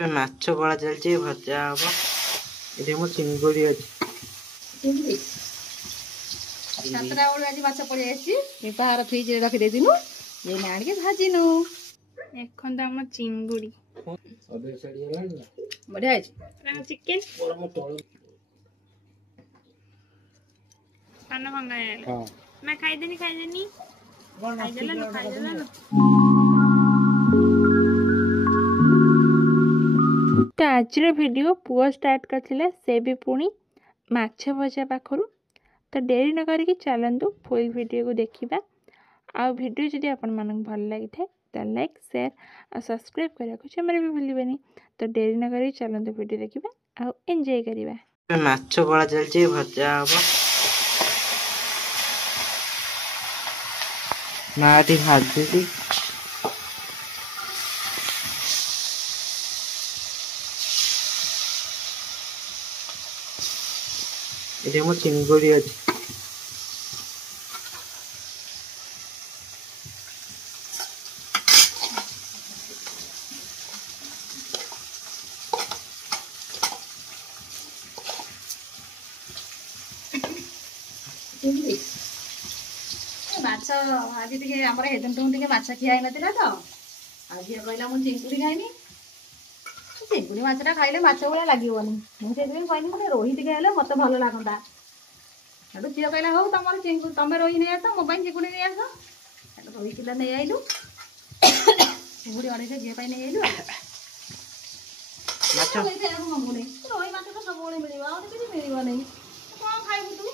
ମାଛ କଳା ଚାଲିଛି ଭଜା ହବ। ଏଠି ମୋ ଚିଙ୍ଗୁଡ଼ି ଅଛି। ଚିଙ୍ଗୁଡ଼ି ସାତଟା ବେଳୁ ଆଜି ମାଛ ପଳେଇ ଆସିଛି। ବାହାର ଫ୍ରିଜରେ ରଖିଦେଇଥିଲୁ। ଏଇନା ଆଣିକି ଭାଜିନୁ। ଦେଖନ୍ତୁ ଆମ ଚିଙ୍ଗୁଡ଼ି ବଢ଼ିଆ ହେଇଛି। ଚିକେନ ପାନ ଭଙ୍ଗା ନା ଖାଇଦେନି ଖାଇଦେନି ଖାଇଦେଲାను। ତ ଆଜିର ଭିଡ଼ିଓ ପୁଅ ଷ୍ଟାର୍ଟ କରିଥିଲା, ସେ ବି ପୁଣି ମାଛ ଭଜା ପାଖରୁ। ତ ଡେରି ନ କରିକି ଚାଲନ୍ତୁ ଫୁଲ୍ ଭିଡ଼ିଓକୁ ଦେଖିବା। ଆଉ ଭିଡ଼ିଓ ଯଦି ଆପଣମାନଙ୍କୁ ଭଲ ଲାଗିଥାଏ ତାହେଲେ ଲାଇକ୍ ସେୟାର ଆଉ ସବସ୍କ୍ରାଇବ୍ କରିବାକୁ ଜମାରେ ବି ଭୁଲିବେନି। ତ ଡେରି ନ କରିକି ଚାଲନ୍ତୁ ଭିଡ଼ିଓ ଦେଖିବା ଆଉ ଏନ୍ଜୟ କରିବା। ମାଛ କଳା ଚାଲିଛି ଭଜା ହବ। ମା ଏଠି ଭାଜୁଛି। ଏଠି ମୋ ଚିଙ୍ଗୁଡ଼ି ଅଛି। ମାଛ ଆଜି ଟିକେ ଆମର ହେଦିନଠୁ ଟିକେ ମାଛ ଖିଆ ହେଇନଥିଲା ତ ଆଜି କହିଲା ମୁଁ ଚିଙ୍ଗୁଡ଼ି ଖାଇନି। ଚିଙ୍ଗୁଡ଼ି ମାଛଟା ଖାଇଲେ ମାଛ ଭଳିଆ ଲାଗିବନି। ମୁଁ ସେଥିପାଇଁ କହିଲି ଗୋଟେ ରୋହି ଟିକେ ହେଲେ ମୋତେ ଭଲ ଲାଗନ୍ତା। ସେଠୁ ଝିଅ କହିଲା ହଉ ତମର ତମେ ରୋହି ନେଇ ଆସ, ମୋ ପାଇଁ ଚିଙ୍ଗୁଡ଼ି ନେଇ ଆସ। ସେଠୁ ରୋହି କିଲୋ ନେଇ ଆଇଲୁ। ଚିଙ୍ଗୁଡ଼ି ଅଢ଼େଇଶ ଝିଅ ପାଇଁ ନେଇ ଆଇଲୁ। ରୋହି ଖାଇବାକୁ ମଙ୍ଗୁନି। ରୋହି ମାଛ ତ ସବୁବେଳେ ମିଳିବ, ଆଉ କିଛି ମିଳିବନି। କ'ଣ ଖାଇବୁ ତୁ?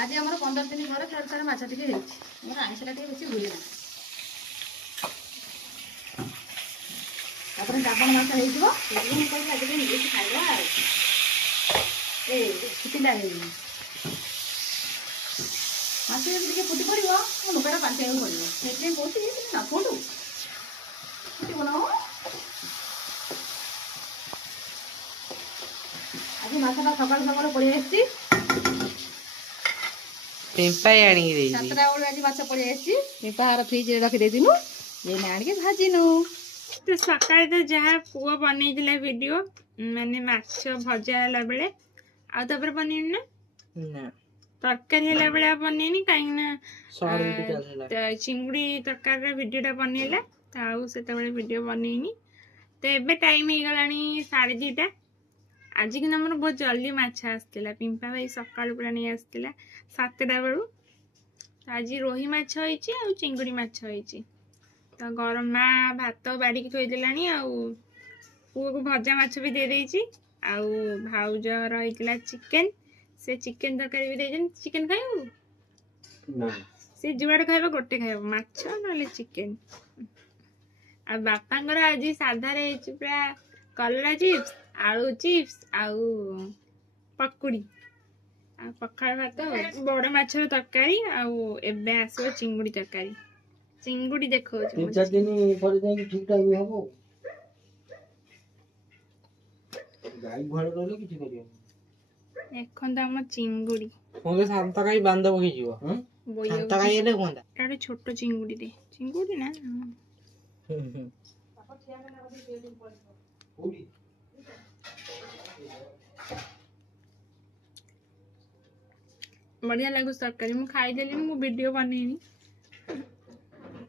ଆଜି ଆମର 15 ଦିନ ଘରେ ଥରେ ମାଛ ଟିକେ ହେଇଛି। ଆମର ଆଇଁଷଟା ଟିକେ ବେଶୀ ହୁଏ ନା। ତାପରେ ଶ୍ରାବଣ ମାସ ହେଇଯିବ, ସେଥିପାଇଁ ମୁଁ କହିଲି ଆଜି ଟିକେ ମିଶିକି ଖାଇବା ଆଉ। ଫୁଟିଲା ହେଇନି ମାଛ ଯଦି ଟିକେ ଫୁଟି ପଡ଼ିବ ମୋ ଲୁଗାଟା ପାଲଟିବାକୁ ପଡ଼ିବ। ସେଥିପାଇଁ କହୁଛି ଟିକେ ନ ଫୁଟୁ, ଫୁଟିବ ନା। ଆଜି ମାଛଟା ସକାଳୁ ସକାଳୁ ପଳେଇ ଆସିଛି। ପିମ୍ପାଇ ଆଣିକି ଦେଇଛି। 7ଟା ବେଳୁ ଆଜି ମାଛ ପଳେଇ ଆସିଛି। ବାହାର ଫ୍ରିଜରେ ରଖିଦେଇଥିଲୁ। ଏଇନା ଆଣିକି ଭାଜିନୁ। ତ ସକାଳେ ତ ଯାହା ପୁଅ ବନେଇଥିଲା ଭିଡ଼ିଓ, ମାନେ ମାଛ ଭଜା ହେଲା ବେଳେ, ଆଉ ତାପରେ ବନେଇନି ନା ତରକାରୀ ହେଲା ବେଳେ ଆଉ ବନେଇନି, କାହିଁକି ନା ଚିଙ୍ଗୁଡ଼ି ତରକାରୀର ଭିଡ଼ିଓଟା ବନେଇଲା, ଆଉ ସେତେବେଳେ ଭିଡ଼ିଓ ବନେଇନି। ତ ଏବେ ଟାଇମ୍ ହେଇଗଲାଣି 2:30। ଆଜି କିନ୍ତୁ ଆମର ବହୁତ ଜଲ୍ଦି ମାଛ ଆସିଥିଲା। ପିମ୍ପା ଭାଇ ସକାଳୁ ପୁରା ନେଇ ଆସିଥିଲା 7ଟା ବେଳୁ। ଆଜି ରୋହି ମାଛ ହେଇଛି ଆଉ ଚିଙ୍ଗୁଡ଼ି ମାଛ ହେଇଛି। ତ ଗରମ ମା ଭାତ ବାଢ଼ିକି ଥୋଇଦେଲାଣି, ଆଉ ପୁଅକୁ ଭଜା ମାଛ ବି ଦେଇଦେଇଛି। ଆଉ ଭାଉଜର ହେଇଥିଲା ଚିକେନ, ସେ ଚିକେନ ତରକାରୀ ବି ଦେଇଛନ୍ତି। ଚିକେନ ଖାଇବୁ? ସେ ଯୁଆଡ଼େ ଖାଇବ ଗୋଟେ ଖାଇବ, ମାଛ ନହେଲେ ଚିକେନ। ଆଉ ବାପାଙ୍କର ଆଜି ସାଧାରେ ହେଇଛି ପୁରା କଲରା ଚିପ୍ସ, ଆଳୁ ଚିପ୍ସ ଆଉ ପକୁଡ଼ି ଆଉ ପଖାଳ ଭାତ, ବଡ଼ ମାଛର ତରକାରୀ, ଆଉ ଏବେ ଆସିବ ଚିଙ୍ଗୁଡ଼ି ତରକାରୀ। ଚିଙ୍ଗୁଡ଼ି ଦେଖଉଛି 3-4 ଦିନ ପରେ ଯାଇକି ଠିକ୍ ଟାଇମ୍ ହବ। ଗାଈ ଗୁହାଳ ରହିଲେ କିଛି କରିବନି। ଦେଖନ୍ତୁ ଆମ ଚିଙ୍ଗୁଡ଼ି। ଶାନ୍ତ କାଇ ବାନ୍ଧ ହେଇଯିବ। ଶାନ୍ତ କାଇ ହେଲେ ହୁଅନ୍ତା। ଏଟା ଛୋଟ ଚିଙ୍ଗୁଡ଼ି ଚିଙ୍ଗୁଡ଼ି ନା ବଢ଼ିଆ ଲାଗୁଛି ତରକାରୀ। ମୁଁ ଖାଇଦେଲିଣି, ମୁଁ ଭିଡ଼ିଓ ବନେଇନି।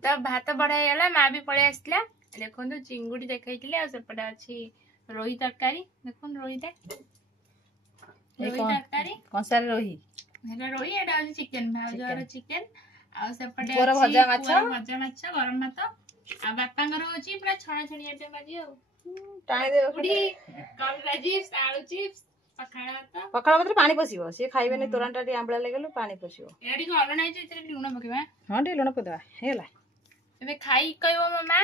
ତ ଭାତ ବଢ଼ା ହେଇଗଲା, ମା ବି ପଳେଇ ଆସିଥିଲା। ଦେଖନ୍ତୁ ଚିଙ୍ଗୁଡ଼ି ଦେଖେଇଥିଲି, ଆଉ ସେପଟେ ଅଛି ରୋହି ତରକାରୀ। ଦେଖନ୍ତୁ ରୋହିଟା, ରୋହି ତରକାରୀ କଂସାରେ ରୋହି, ଏଟା ରୋହି, ଏଟା ହଉଛି ଚିକେନ, ଭାଉଜର ଚିକେନ। ଆଉ ସେପଟେ ଅଛି ଭଜା ମାଛ, ଗରମ ଭାତ। ଆଉ ବାପାଙ୍କର ହଉଛି ପୁରା ଛଣାଛଣି ଆଇଟମ ଆଜି। ଆଉ କଲରା ଚିପ୍ସ, ଆଳୁ ଚିପ୍ସ, ପଖାଳ ଭାତରେ ପାଣି ପଶିବ। ସିଏ ଖାଇବେନି, ତୋରାଣଟା ଟିକେ ଆମ୍ବିଳା ଲାଗିଗଲେ ପାଣି ପଶିବ। ଏଇଟା ଟିକେ ଅଲଣା ହେଇଛି, ଏଥିରେ ଟିକେ ଲୁଣ ପକେଇବା। ହଁ ଟିକେ ଲୁଣ ପକେଇଦେବା, ହେଇଗଲା। ଏବେ ଖାଇ କହିବ ମୋ ମା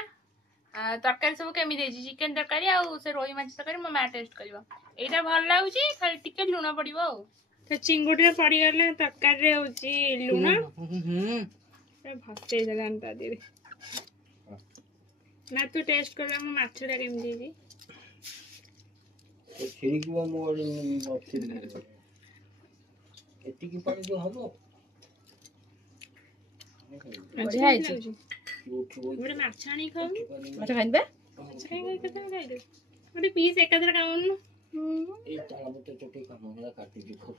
ତରକାରୀ ସବୁ କେମିତି ହେଇଛି। ଚିକେନ ତରକାରୀ ଆଉ ସେ ରୋହି ମାଛ ତରକାରୀ ମୋ ମା ଟେଷ୍ଟ କରିବ। ଏଇଟା ଭଲ ଲାଗୁଛି, ଖାଲି ଟିକେ ଲୁଣ ପଡ଼ିବ। ଆଉ ତ ଚିଙ୍ଗୁଡ଼ିରେ ପଡ଼ିଗଲା ତରକାରୀରେ ହଉଛି ଲୁଣ, ଭସେଇ ଦେଲାନି ତା ଦେହରେ। ନା ତୁ ଟେଷ୍ଟ କରିବା ମୋ ମାଛଟା କେମିତି ହେଇଛି। ଏତିକି ପାଣି ହବ। ବଢ଼ିଆ ହେଇଛି। ଗୋଟେ ମାଛ ଆଣିକି ଖାଉନୁ। ମାଛ ଖାଇବେ? ମାଛ କାଇଁ କେତେବେଳେ ଖାଇଦେ ଗୋଟେ ପିସ୍ ଏକାଥରେ ଖାଉନୁ। ଏଇ ତାଳ ପତ୍ର ଚଟେଇ କାମ ହେଲା କାଟିକି ଖାଉ।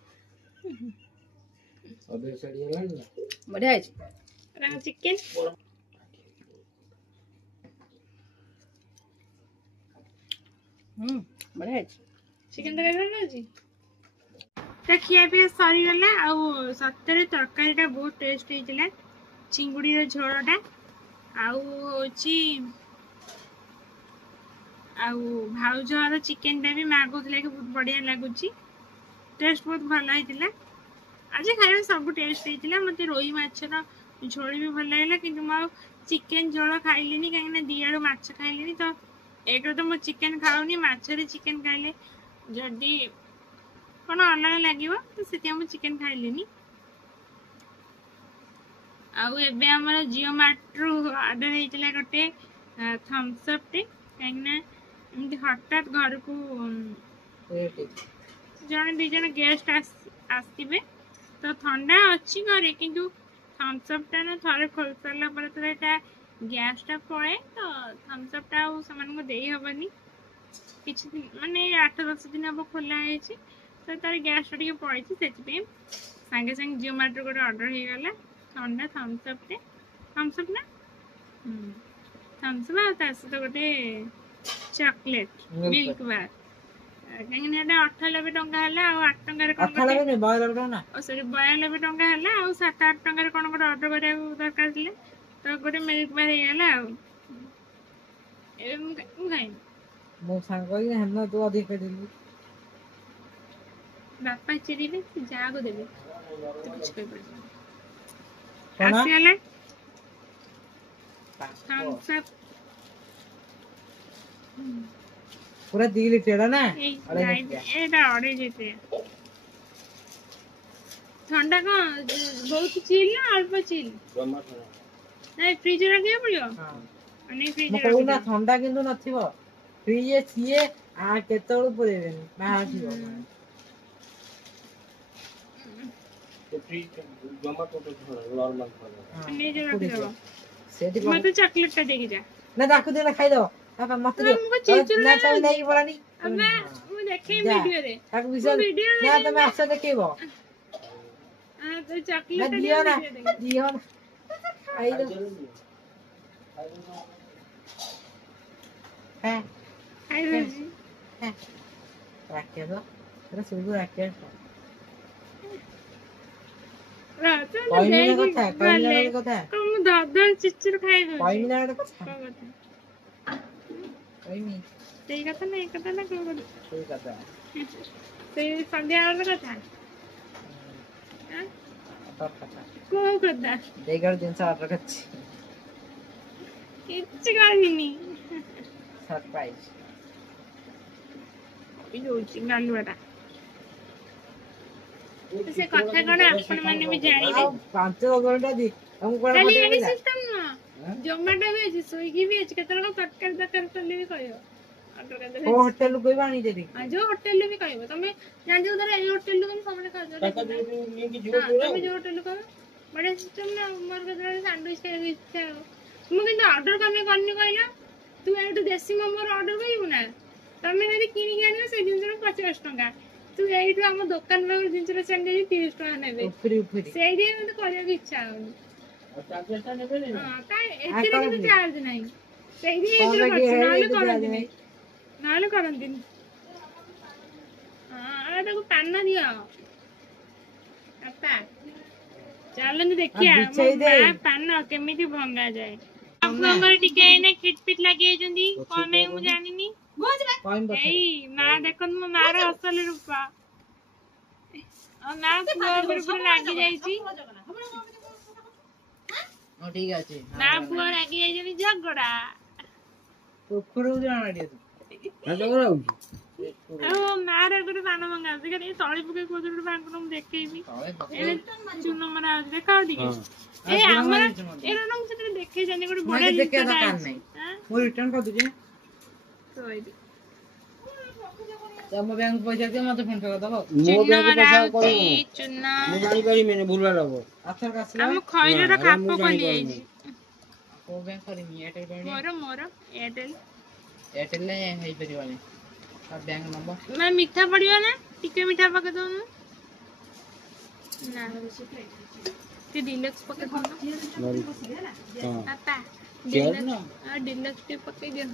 ଅଭ୍ୟାସ ହେଇଗଲାଣି ନା। ବଢିଆ ହେଇଛି। ଚିକେନ ବଢିଆ ହେଇଛି। ଚିକେନ ତରକାରୀ ଭଲ ଅଛି। ତ ଖିଆ ପିଆ ସରିଗଲା। ଆଉ ସତରେ ତରକାରୀଟା ବହୁତ ଟେଷ୍ଟ ହେଇଥିଲା। ଚିଙ୍ଗୁଡିର ଝୋଳଟା ଆଉ ହଉଛି ଆଉ ଭାଉଜର ଚିକେନଟା ବି ମା କହୁଥିଲା କି ବହୁତ ବଢିଆ ଲାଗୁଛି। ଟେଷ୍ଟ ବହୁତ ଭଲ ହେଇଥିଲା। ଆଜି ଖାଇବା ସବୁ ଟେଷ୍ଟ ହେଇଥିଲା। ମତେ ରୋହି ମାଛର ଝୋଳ ବି ଭଲ ଲାଗିଲା। କିନ୍ତୁ ମୁଁ ଆଉ ଚିକେନ ଝୋଳ ଖାଇଲିନି କାହିଁକିନା ଦିଆଡୁ ମାଛ ଖାଇଲିନି। ତ ଏକରେ ତ ମୁଁ ଚିକେନ ଖାଉନି, ମାଛରେ ଚିକେନ ଖାଇଲେ ଯଦି କ'ଣ ଅଲଗା ଲାଗିବ, ତ ସେଥିପାଇଁ ମୁଁ ଚିକେନ ଖାଇଲିନି। ଆଉ ଏବେ ଆମର ଜିଓ ମାର୍ଟରୁ ଅର୍ଡର ହେଇଥିଲା ଗୋଟେ ଥମ୍ସଅପ୍ଟେ। କାହିଁକିନା ଏମିତି ହଠାତ୍ ଘରକୁ ଜଣେ ଦୁଇ ଜଣ ଗେଷ୍ଟ ଆସିବେ। ତ ଥଣ୍ଡା ଅଛି ଘରେ, କିନ୍ତୁ ଥମ୍ସଅପ୍ଟା ନା ଥରେ ଖୋଲି ସାରିଲା ପରେ ତ ଏଇଟା ଗ୍ୟାସଟା ପଳାଏ। ତ ଥମ୍ସଅପ୍ଟା ଆଉ ସେମାନଙ୍କୁ ଦେଇହେବନି। କିଛି ଦିନ ମାନେ 8-10 ଦିନ ହେବ ଖୋଲା ହେଇଛି, ତ ତାର ଗ୍ୟାସଟା ଟିକେ ପଳେଇଛି। ସେଥିପାଇଁ ସାଙ୍ଗେ ସାଙ୍ଗେ ଜିଓ ମାର୍ଟରୁ ଗୋଟେ ଅର୍ଡର ହେଇଗଲା ଥଣ୍ଡା ଥମ୍ସଅପ୍ଟେ। ଥମ୍ସଅପ୍ ନା ଥମ୍ସଅପ୍ ଆଉ ତା ସହିତ ଗୋଟେ ଚକୋଲେଟ୍ ମିଲ୍କ ବାର୍। କାହିଁକିନା ଏଇଟା 98 ଟଙ୍କା ହେଲା। ଆଉ 8 ଟଙ୍କାରେ କ'ଣ 92 ଟଙ୍କା ହେଲା। ଆଉ 7-8 ଟଙ୍କାରେ କ'ଣ ଗୋଟେ ଅର୍ଡର କରିବାକୁ ଦରକାର ଥିଲା। ତ ଗୋଟେ ମିଲ୍କ ବାର୍ ହେଇଗଲା। ଆଉ ଏବେ ମୁଁ ଖାଇନି। ମୋ ସାଙ୍ଗ ହେନ ତୁ ଅଧିକ ଖାଇଦେଲୁ। ବାପା ଚିରିବେ, ଯାହାକୁ ଦେବେ, ତୁ କିଛି କହିପାରିବୁନି। ଆସିଗଲା ଥମ୍ସଅପ୍ ପୁରା 2 ଲିଟର ନା? ଏଇଟା 2.5 ଲିଟର। ଥଣ୍ଡା କ'ଣ ବହୁତ ଚିଲ୍ ନା ଅଳ୍ପ ଚିଲ୍? ନାଇଁ ଫ୍ରିଜରେ ରଖିବାକୁ ପଡ଼ିବ। କହୁନା ଥଣ୍ଡା କିନ୍ତୁ ନଥିବ ଫ୍ରିଜ। ସିଏ କେତେବେଳୁ ପୁରେଇବେନି ବାହାରିବ। ମତେ ଚକୋଲେଟଟା ଦେଇକି ଯା। ନା ତାକୁ ଦେଲେ ଖାଇଦବ। ମତେ ନେଇକି ପଳାନି। ମୁଁ ଦେଖେଇବି ଭିଡିଓରେ। ତାକୁ ନା ତମେ ଆସ ଦେଖେଇବ। ଚକୋଲେଟଟା ଦିଅ ନା ଦିଅ ନା ଖାଇଦବ। ଖାଇଦଉଛି। ରାକେଶ ସବୁ ରାକେଶ ସେଇ କଥା ନା ଏଇ କଥା ନା କୋଉ କଥା? ସେଇ ସନ୍ଧ୍ୟା ବେଳର କଥା। କୋଉ କଥା? ଜିନିଷ ଅର୍ଡର କରିଛି। କିଛି କରିନି। ସରପ୍ରାଇଜ ଗାଲୁଆଟା। ସେ କଥା କ'ଣ ଆପଣ ମାନେ ବି ଜାଣିବେ। 5 ଘଣ୍ଟା ଖାଲି ଏଇ ସିଷ୍ଟମ ନୁହଁ, ଜୋମାଟୋ ବି ଅଛି, ସ୍ୱିଗି ବି ଅଛି। କେତେବେଳେ ତରକାରୀ କଲେ ବି କହିବ। କୋଉ ହୋଟେଲରୁ କହିବ ଆଣିକି ଦେବି। ଯୋଉ ହୋଟେଲରୁ ବି କହିବ। ତମେ ଜାଣିଛ ଧର ଏଇ ହୋଟେଲରୁ ତମେ ସମସ୍ତେ ଖାଉଛ, ତମେ ଯୋଉ ହୋଟେଲରୁ କହିବ। ବଢିଆ ସିଷ୍ଟମ ନା। ମୋର କେତେବେଳେ ସାଣ୍ଡୱିଚ ଖାଇବାକୁ ଇଚ୍ଛା ହବ, ମୁଁ କିନ୍ତୁ ଅର୍ଡର କମେ କରିନି କହିଲ। ତୁ ଏଇଠୁ ଦେଶୀ ମୋମୋର ଅର୍ଡର କରିବୁ ନା, ତମେ ଯଦି କିଣିକି ଆଣିବ ସେଇ ଜିନିଷର 50 ଟଙ୍କା। ତୁ ଏଇଠୁ ଆମ ଦୋକାନ ପାଖରୁ ଜିନିଷଟା ସେମିତି 30 ଟଙ୍କା ନେବେ। ସେଇଥିପାଇଁ ମତେ କରିବାକୁ ଇଚ୍ଛା ହଉନି। ଏଥିରେ କିନ୍ତୁ ଚାର୍ଜ ନାହିଁ। ସେଇଥିପାଇଁ ନହେଲେ କରନ୍ତିନି। ତାକୁ ପାନ ଦିଅ। ଚାଲନ୍ତୁ ଦେଖିଆ ମୋ ମା ପାନ କେମିତି ଭଙ୍ଗାଯାଏ। ଆପଣଙ୍କର ଟିକେ ଏଇନେ ଖିଟପିଟ ଲାଗିଯାଇଛନ୍ତି। କ'ଣ ନାହିଁ ମୁଁ ଜାଣିନି। ଏଇ ମା ଦେଖନ୍ତୁ, ମୋ ମାର ଅସଲ ରୂପ। ମା ପୁଅ ଉପରେ ପୁରା ଲାଗି ଯାଇଛି। ମା ପୁଅ ଲାଗି ଯାଇଛନ୍ତି ଝଗଡା। ମାର ଗୋଟେ ପାନ ଭଙ୍ଗା ଅଛି। ତଳି ପକେଇ କହୁଛି ଗୋଟେ ଭାଙ୍ଗନ ମୁଁ ଦେଖେଇବି। ଚୂନ ମରା ହଉଛି ଦେଖ ଟିକେ। ଏଇ ଆମର ଏଇଟା ମୁଁ ସେଟା ଦେଖେଇଛନ୍ତି ଗୋଟେ ବଢିଆ ଜିନିଷଟା ଅଛି। ମୁଁ ରିଟର୍ନ କରିଦଉଛି। ତମ ବ୍ୟାଙ୍କ ପଇସା ଦିଅ, ମତେ ଫୋନ ପେ କରିଦବ। ଚୂନ ମରା ହଉଛି ଚୂନ। ମୁଁ ଜାଣିପାରିବିନି ଭୁଲ ହବ। ଆମ ଖଇରର ଖାପ ଖୋଲି ଯାଇଛି। କୋଉ ବ୍ୟାଙ୍କ କରିମି ଏୟାରଟେଲ କରିମି ମୋର ଏୟାରଟେଲ। ଏୟାରଟେଲ ରେ ହେଇ ପରିବନି ଆଉ ବ୍ୟାଙ୍କ ନମ୍ବର ମାନେ ମିଠା ପଡିବ ନା ଟିକେ ମିଠା ପକେଇ ଦଉନୁ ନା ଟିକେ ଡିଲକ୍ସ ପକେଇ ଦଉନୁ ବାପା ଡିଲକ୍ସ ଟିକେ ପକେଇ ଦିଅ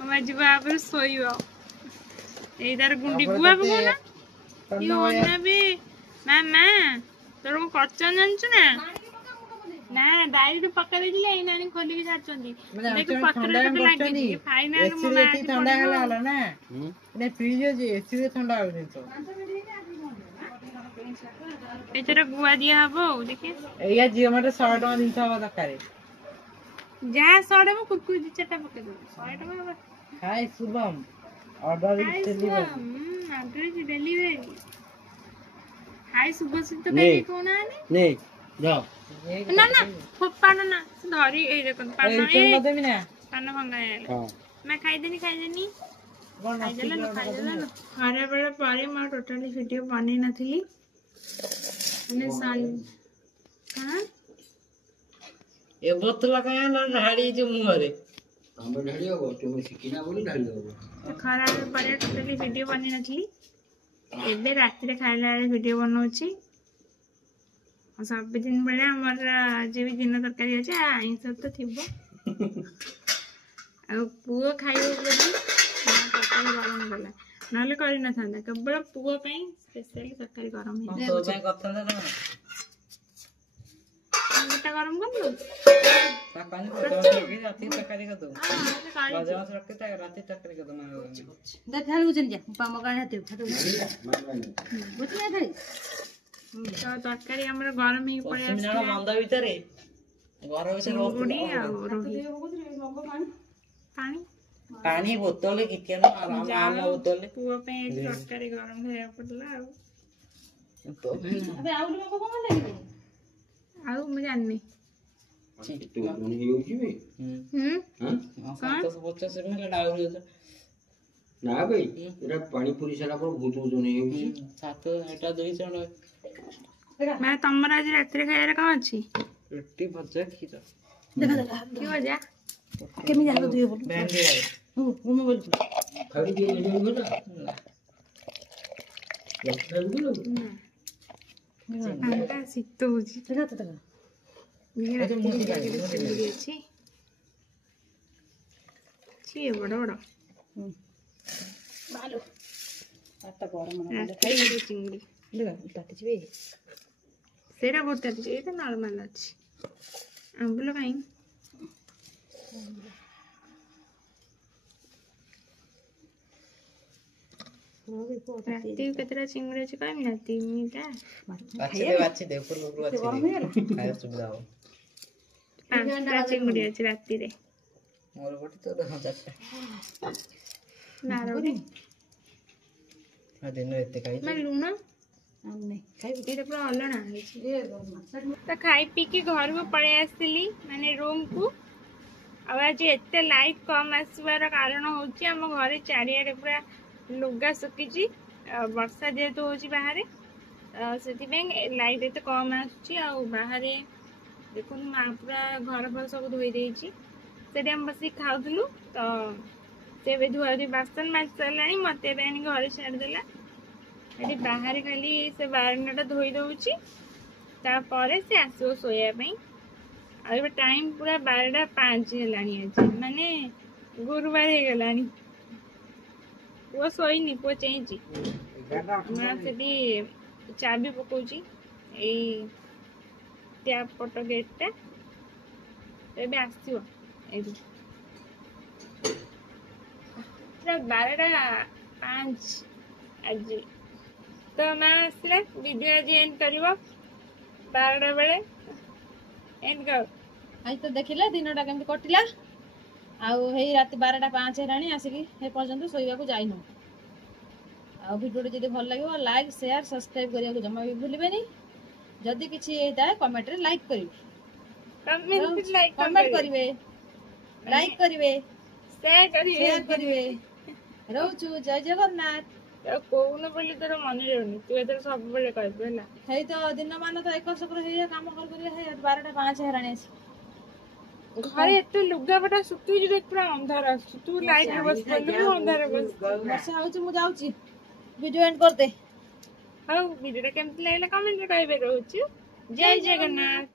ଆମ ଯିବା ଆପରେ ଶୋଇବ ଏଇ ତାର ଗୁଣ୍ଡି ଗୁଆ ପକଉନା ବି ମାମା ତୋର କଣ କରୁଛନ୍ତି ଜାଣିଛୁ ନା ନା ଡାଇରେକ୍ଟ ପକେଇ ଦେଇଥିଲେ ଏଇ ନାନୀ ଖୋଲିକି ଛାଡୁଛନ୍ତି ଦେଖ ପତ୍ର କେତେ ଲାଗିଛି ଫାଇନାଲ ମୋ ମା ଆଜି ଥଣ୍ଡା ପଡିବ ହେଲା ନା ମାନେ ଫ୍ରିଜ ଅଛି ଏସି ରେ ଥଣ୍ଡା ହଉଛି ଜିନିଷ ଏଥିରେ ଗୁଆ ଦିଆ ହବ ଆଉ ଦେଖେ ଏଇଆ ଝିଅ ମତେ 100 ଟଙ୍କା ଜିନିଷ ହବା ଦରକାର ଯାହା 100 ଟଙ୍କା କୁକୁର 2-4ଟା ପକେଇ ଦବୁ 100 ଟଙ୍କା hi Shubham order is delivery address delivery hi Shubhashree ତ କାଇଁ କହୁନାହାନ୍ତି ନେ ଯାଅ ନା ନା ଫୋପାଡ ନା ସେ ଧରି ଏଇ ଦେଖନ୍ତୁ ପାନ ଦେବି ନା ପାନ ଭଙ୍ଗା ହେଇଗଲା ହଁ ମା ଖାଇଦେନି ଖାଇଦେଲୁ ଖରା ବେଳେ ପରେ ମୁଁ ଟୋଟାଲି ଭିଡିଓ ବନେଇ ନଥିଲି ମାନେ ଏ ବୋତଲ କାଇଁ ଢାଳି ଯେ ମୁହଁରେ ତମେ ଢାଳି ହବ ତୁମେ ଶିଖିନା ବୋଲି ଢାଳି ହବ ଖରା ପରେ ଟୋଟାଲି ଭିଡିଓ ବନେଇ ନଥିଲି ଏବେ ରାତିରେ ଖାଇଲା ବେଳେ ଭିଡିଓ ବନଉଛି ସବୁଦିନ ବେଳେ ଆମର ଆଜି ବି ଦିନ ତରକାରୀ ଅଛି ଆଇଁଷ ତ ଥିବ ଆଉ ପୁଅ ଖାଇବ ବୋଲି ତରକାରୀ ଗରମ କଲା ନହେଲେ କରିନଥାନ୍ତା କେବଳ ପୁଅ ପାଇଁ ସ୍ପେଶାଲି ତରକାରୀ ଗରମ ହେଇଥିଲା ଗରମ କରିଦେଲୁ ରାତି ତରକାରୀ କରିଦବୁ ରାତି ତରକାରୀ କରିଦବୁ ତରକାରୀ ଆମର ଗରମ ହେଇକି ପଳେଇ ଆସିଲା ବନ୍ଧ ଭିତରେ ଚିଙ୍ଗୁଡ଼ି ଆଉ ରୋହି ପାଣି ପାଣି ବୋତଲ କିଛି ବୋତଲ ପୁଅ ପାଇଁ ତରକାରୀ ଗରମ କରିବାକୁ ପଡିଲା ଆଉ ମୁଁ ଜାଣିନି ନା ଭାଇ ଏଟା ପାଣି ପୁରି ସାରିଲା ପରେ ବହୁତ ଓଜନ ହେଇଯାଉଛି ମାନେ ତମର ଆଜି ରାତିରେ ଖାଇବାରେ କଣ ଅଛି ରୁଟି ଭଜା କ୍ଷୀର କି ଭଜା ଖାଲି ଟିକେ ଶୀତ ହଉଛି ବଡ ବଡ ଚିଙ୍ଗୁଡ଼ି ସେଇଟା ବହୁତ ତାତିଛି ଏଇଟା ନର୍ମାଲ ଅଛି ଆମ୍ବୁଲ କାହିଁ ରାତି କେତେଟା ଚିଙ୍ଗୁଡ଼ି ଅଛି କହିବି ନା 3ଟା 5ଟା ଚିଙ୍ଗୁଡ଼ି ଅଛି ରାତିରେ ଲୁଣ ଏଇଟା ପୁରା ଅଲଣା ହେଇଛି ତ ଖାଇ ପିଇକି ଘରକୁ ପଳେଇ ଆସିଥିଲି ମାନେ ରୁମକୁ ଆଉ ଆଜି ଏତେ ଲାଇଟ୍ କମ୍ ଆସିବାର କାରଣ ହେଉଛି ଆମ ଘରେ ଚାରିଆଡ଼େ ପୁରା ଲୁଗା ଶୁଖିଛି ବର୍ଷା ଯେହେତୁ ହେଉଛି ବାହାରେ ସେଥିପାଇଁ ଲାଇଟ୍ ଏତେ କମ୍ ଆସୁଛି ଆଉ ବାହାରେ ଦେଖନ୍ତୁ ମା ପୁରା ଘର ଫର ସବୁ ଧୋଇ ଦେଇଛି ସେଠି ଆମେ ବସିକି ଖାଉଥିଲୁ ତ ସେ ଏବେ ଧୁଆ ଧୁଇ ବାସନ ମାଜି ସାରିଲାଣି ମୋତେ ଏବେ ଆଣି ଘରେ ଛାଡ଼ିଦେଲା ଏଠି ବାହାରେ ଖାଲି ସେ ବାରଣ୍ଡାଟା ଧୋଇ ଦେଉଛି ତାପରେ ସେ ଆସିବ ଶୋଇବା ପାଇଁ ଆଉ ଏବେ ଟାଇମ୍ ପୁରା 12:05 ହେଲାଣି ଆଜି ମାନେ ଗୁରୁବାର ହେଇଗଲାଣି ପୁଅ ଶୋଇନି ପୁଅ ଚେଇଁଛି ମା ସେଠି ଚାବି ପକଉଛି ଏଇ ଟ୍ୟାପ୍ ପଟ ଗେଟ୍ଟା ଏବେ ଆସିବ ଏଇଠି ପୁରା 12:05 ଆଜି ତ ମା ଆସିଲା ଭିଡ଼ିଓ ଆଜି ଏଣ୍ଡ କରିବ 12ଟା ବେଳେ ଏଣ୍ଡ କର ଆଜି ତ ଦେଖିଲେ ଦିନଟା କେମିତି କଟିଲା ଆଉ ହେଇ ରାତି 12:05 ହେଲାଣି ଆସିକି ଏ ପର୍ଯ୍ୟନ୍ତ ଶୋଇବାକୁ ଯାଇନୁ ଆଉ ଭିଡ଼ିଓଟି ଯଦି ଭଲ ଲାଗିବ ଲାଇକ୍ ସେୟାର ସବସ୍କ୍ରାଇବ୍ କରିବାକୁ ଜମା ବି ଭୁଲିବେନି ଯଦି କିଛି ହେଇଥାଏ କମେଣ୍ଟରେ ଲାଇକ୍ କରିବେ କମେଣ୍ଟ କରିବେ ଲାଇକ୍ କରିବେ ସେୟାର କରିବେ ରହୁଛୁ ଜୟ ଜଗନ୍ନାଥ କହୁନ ବୋଲି ତୋର ମନେ ରହୁନି ତୁ ଏଥର ସବୁବେଳେ କହିବୁ ହେଲା ହେଇ ତ ଦିନମାନ ତ ଏକର ସେକର ହେଇ କାମ କରି ହେଇ 12:05 ହେଲାଣି ଆସି ଘରେ ଏତେ ଲୁଗାପଟା ଶୁଖେଇଛୁ ଦେਖ ପୁରା ଅନ୍ଧାର ଆସୁଛି ତୁ ଲାଇଟ୍ ରେ ବସି ପଡିଲୁ ମୁଁ ଅନ୍ଧାର ବସି ବର୍ଷା ହଉଛି ମୁଁ ଯାଉଛି ଭିଡିଓ ଏଣ୍ଡ କରିଦେ। ହଉ ଭିଡିଓଟା କେମିତି ଲାଗିଲା କମେଣ୍ଟରେ କହିବେ। ରହୁଛୁ ଜୟ ଜଗନ୍ନାଥ।